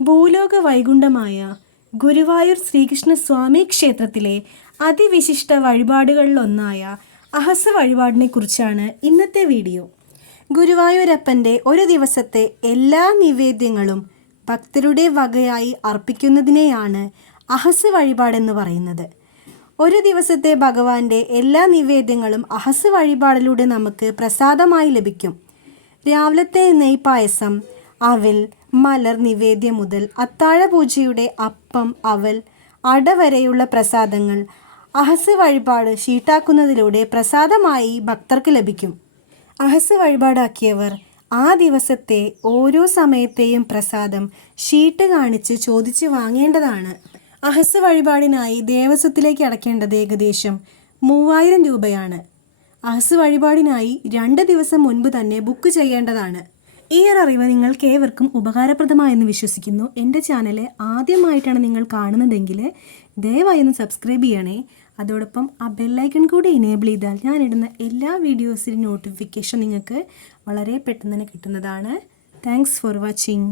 ഭൂലോക വൈകുണ്ഠമായ ഗുരുവായൂർ ശ്രീകൃഷ്ണസ്വാമി ക്ഷേത്രത്തിലെ അതിവിശിഷ്ട വഴിപാടുകളിലൊന്നായ അഹസ വഴിപാടിനെ കുറിച്ചാണ് ഇന്നത്തെ വീഡിയോ. ഗുരുവായൂരപ്പന്റെ ഒരു ദിവസത്തെ എല്ലാ നിവേദ്യങ്ങളും ഭക്തരുടെ വകയായി അർപ്പിക്കുന്നതിനെയാണ് അഹസ വഴിപാടെന്ന് പറയുന്നത്. ഒരു ദിവസത്തെ ഭഗവാന്റെ എല്ലാ നിവേദ്യങ്ങളും അഹസ വഴിപാടിലൂടെ നമുക്ക് പ്രസാദമായി ലഭിക്കും. രാവിലത്തെ നെയ്പായസം അവൽ മലർ നിവേദ്യം മുതൽ അത്താഴപൂജയുടെ അപ്പം അവൽ അടവരെയുള്ള പ്രസാദങ്ങൾ അഹസ് വഴിപാട് ഷീട്ടാക്കുന്നതിലൂടെ പ്രസാദമായി ഭക്തർക്ക് ലഭിക്കും. അഹസ് വഴിപാടാക്കിയവർ ആ ദിവസത്തെ ഓരോ സമയത്തെയും പ്രസാദം ഷീട്ട് കാണിച്ച് ചോദിച്ച് വാങ്ങേണ്ടതാണ്. അഹസ് വഴിപാടിനായി ദേവസ്വത്തിലേക്ക് അടയ്ക്കേണ്ടത് ഏകദേശം മൂവായിരം രൂപയാണ്. അഹസ് വഴിപാടിനായി രണ്ട് ദിവസം മുൻപ് തന്നെ ബുക്ക് ചെയ്യേണ്ടതാണ്. ഈ ഒരു അറിവ് നിങ്ങൾക്ക് ഏവർക്കും ഉപകാരപ്രദമായെന്ന് വിശ്വസിക്കുന്നു. എന്റെ ചാനൽ ആദ്യമായിട്ടാണ് നിങ്ങൾ കാണുന്നതെങ്കിൽ ദയവായി ഒന്ന് സബ്സ്ക്രൈബ് ചെയ്യണേ. അതോടൊപ്പം ആ ബെല്ലൈക്കൺ കൂടി എനേബിൾ ചെയ്താൽ ഞാനിടുന്ന എല്ലാ വീഡിയോസിന്റെ നോട്ടിഫിക്കേഷൻ നിങ്ങൾക്ക് വളരെ പെട്ടെന്ന് തന്നെ കിട്ടുന്നതാണ്. Thanks for watching